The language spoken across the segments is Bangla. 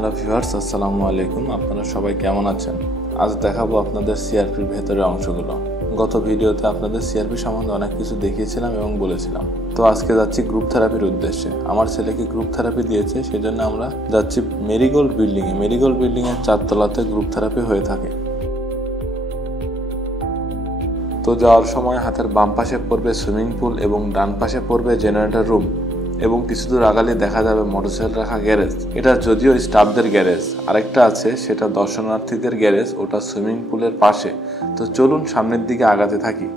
হ্যালো ভিউয়ার্স, আসসালামু আলাইকুম। আপনারা সবাই কেমন আছেন? আজ দেখাবো আপনাদের সিআরপির ভেতরের অংশগুলো। গত ভিডিওতে আপনাদের সিআরপি সম্বন্ধে অনেক কিছু দেখিয়েছিলাম এবং বলেছিলাম। তো আজকে যাচ্ছি গ্রুপ থেরাপির উদ্দেশ্যে। আমার ছেলেকে গ্রুপ থেরাপি দিয়েছে, সেজন্য আমরা যাচ্ছি মেরিগোল্ড বিল্ডিংয়ে। মেরিগোল্ড বিল্ডিংয়ের 4 তলাতে গ্রুপ থেরাপি হয়ে থাকে। তো যাওয়ার সময় হাতের বাম পাশে পড়বে সুইমিং পুল এবং ডান পাশে পড়বে জেনারেটর রুম এবং কিছু দূর আগালে দেখা যাবে মোটরসাইকেল রাখা গ্যারেজ। এটা যদিও স্টাফদের গ্যারেজ। আরেকটা আছে, সেটা দর্শনার্থীদের গ্যারেজ, ওটা সুইমিং পুলের পাশে। তো চলুন সামনের দিকে আগাতে থাকি।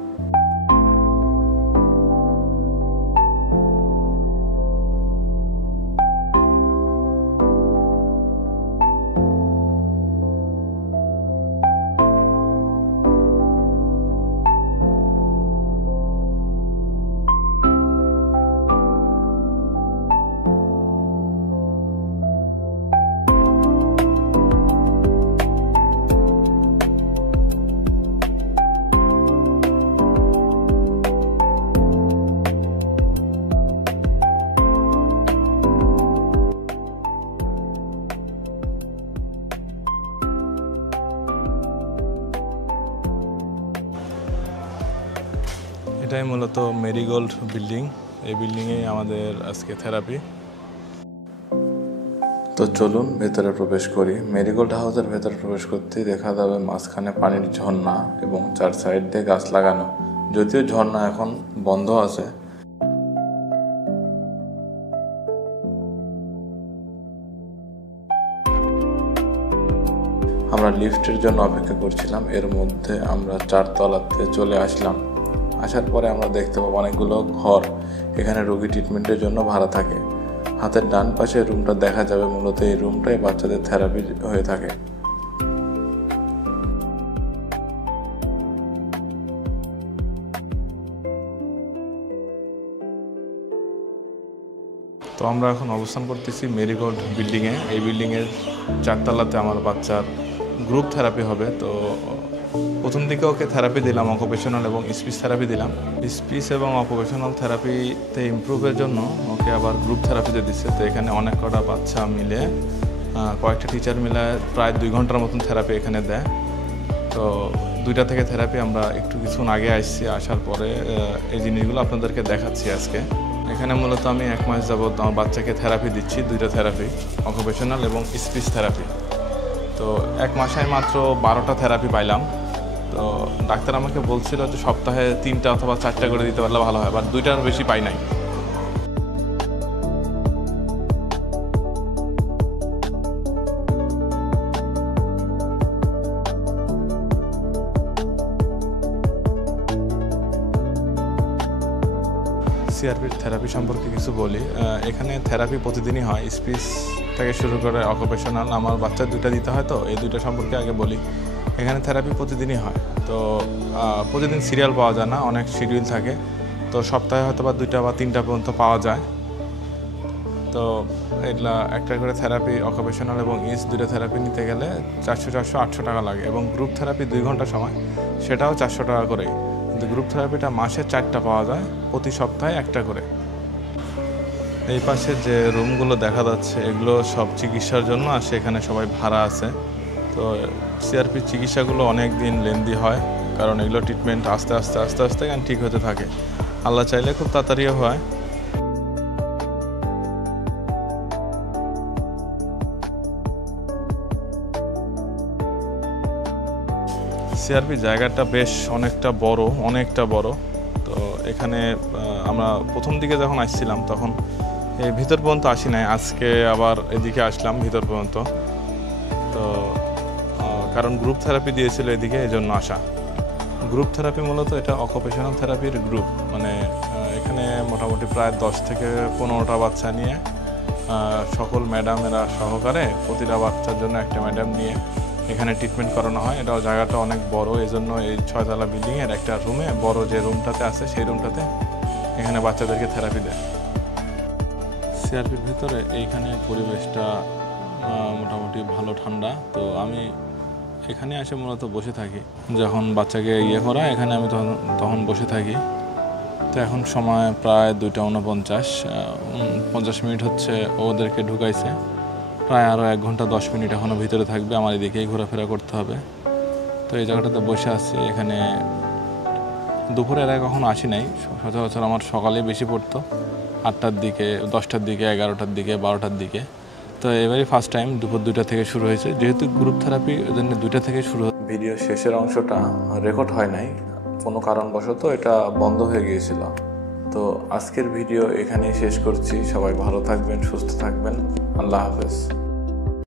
এটাই মূলত মেরিগোল্ড বিল্ডিং। এই বিল্ডিংয়ে আমাদের আজকে থেরাপি। তো চলুন ভেতরে প্রবেশ করি। মেরিগোল্ড হাউসের ভেতরে প্রবেশ করতেই দেখা যাবে মাঝখানে পানির ঝর্ণা এবং 4 সাইড দিয়ে গাছ লাগানো। যদিও ঝর্ণা এখন বন্ধ আছে। আমরা লিফটের জন্য অপেক্ষা করছিলাম। এর মধ্যে আমরা 4 তলাতে চলে আসলাম। আসার পরে আমরা দেখতে পাবো অনেকগুলো ঘর। এখানে রোগী ট্রিটমেন্টের জন্য ভাড়া থাকে। হাতের ডান পাশে রুমটা দেখা যাবে, মূলত এই রুমটাই বাচ্চাদের থেরাপি হয়ে থাকে। তো আমরা এখন অবস্থান করতেছি মেরিগোল্ড বিল্ডিংয়ে। এই বিল্ডিংয়ের 4 তলাতে আমার বাচ্চার গ্রুপ থেরাপি হবে। তো প্রথম দিকে ওকে থেরাপি দিলাম, অকুপেশনাল এবং স্পিচ থেরাপি দিলাম। স্পিচ এবং অকুপেশনাল থেরাপিতে ইমপ্রুভের জন্য ওকে আবার গ্রুপ থেরাপিতে দিচ্ছে। তো এখানে অনেক কটা বাচ্চা মিলে, কয়েকটা টিচার মিলে প্রায় 2 ঘন্টার মতন থেরাপি এখানে দেয়। তো 2টা থেকে থেরাপি আমরা কিছুক্ষণ আগে আসছি। আসার পরে এই জিনিসগুলো আপনাদেরকে দেখাচ্ছি আজকে। এখানে মূলত আমি 1 মাস যাবত আমার বাচ্চাকে থেরাপি দিচ্ছি, 2টা থেরাপি, অকুপেশনাল এবং স্পিচ থেরাপি। তো 1 মাসে মাত্র 12টা থেরাপি পাইলাম। তো ডাক্তার আমাকে বলছিল যে সপ্তাহে 3টা অথবা 4টা করে দিতে পারলে ভালো হয়, বাট 2টার বেশি পাই নাই। সিআরপির থেরাপি সম্পর্কে কিছু বলি। এখানে থেরাপি প্রতিদিনই হয়, স্পিচ থেকে শুরু করে অকুপেশনাল। আমার বাচ্চার 2টা দিতে হয়, তো এই 2টা সম্পর্কে আগে বলি। এখানে থেরাপি প্রতিদিনই হয়। তো প্রতিদিন সিরিয়াল পাওয়া যায় না, অনেক শিডিউল থাকে। তো সপ্তাহে হয়তো বা 2টা বা 3টা পর্যন্ত পাওয়া যায়। তো এগুলা একটা করে থেরাপি, অকুপেশনাল এবং 2টা থেরাপি নিতে গেলে 400-800 টাকা লাগে। এবং গ্রুপ থেরাপি 2 ঘন্টা সময়, সেটাও 400 টাকা করেই। কিন্তু গ্রুপ থেরাপিটা মাসে 4টা পাওয়া যায়, প্রতি সপ্তাহে 1টা করে। এই পাশে যে রুমগুলো দেখা যাচ্ছে, এগুলো সব চিকিৎসার জন্য, আর সেখানে সবাই ভাড়া আছে। তো সিআরপির চিকিৎসাগুলো অনেক দিন লেন্দি হয়, কারণ এগুলো ট্রিটমেন্ট আস্তে আস্তে ঠিক হতে থাকে। আল্লাহ চাইলে খুব তাড়াতাড়িও হয়। সিআরপি জায়গাটা বেশ অনেকটা বড়। তো এখানে আমরা প্রথম দিকে যখন আসছিলাম তখন এই ভিতর পর্যন্ত আসি নাই। আজকে আবার এদিকে আসলাম ভিতর পর্যন্ত। তো কারণ গ্রুপ থেরাপি দিয়েছিল এদিকে, এই জন্য আসা। গ্রুপ থেরাপি মূলত এটা অকুপেশনাল থেরাপির গ্রুপ। মানে এখানে মোটামুটি প্রায় 10 থেকে 15টা বাচ্চা নিয়ে সকল ম্যাডামেরা সহকারে প্রতিটা বাচ্চার জন্য একটা ম্যাডাম নিয়ে এখানে ট্রিটমেন্ট করানো হয়। এটাও জায়গাটা অনেক বড়, এই জন্য এই 6 তলা বিল্ডিংয়ের একটা রুমে, বড় যে রুমটাতে আছে সেই রুমটাতে এখানে বাচ্চাদেরকে থেরাপি দেয়। সিআরপির ভিতরে এইখানে পরিবেশটা মোটামুটি ভালো, ঠান্ডা। তো আমি এখানে এসে মূলত বসে থাকি। যখন বাচ্চাকে করা, এখানে আমি তখন বসে থাকি। তো এখন সময় প্রায় 2টা 49, 50 মিনিট হচ্ছে ওদেরকে ঢুকাইছে। প্রায় আরও 1 ঘন্টা 10 মিনিট এখনও ভিতরে থাকবে, আমার এদিকেই ঘোরাফেরা করতে হবে। তো এই জায়গাটাতে বসে আছি। এখানে দুপুরের আগে কখনো আসি নাই, সচরাচর আমার সকালে বেশি পড়তো, 8টার দিকে, 10টার দিকে, 11টার দিকে, 12টার দিকে। তো এবারই ফার্স্ট টাইম দুপুর 2টা থেকে শুরু হয়েছে, যেহেতু গ্রুপ থেরাপি ওই জন্য 2টা থেকে শুরু। ভিডিও শেষের অংশটা রেকর্ড হয় নাই, কোনো কারণবশত এটা বন্ধ হয়ে গিয়েছিল। তো আজকের ভিডিও এখানেই শেষ করছি। সবাই ভালো থাকবেন, সুস্থ থাকবেন। আল্লাহ হাফেজ।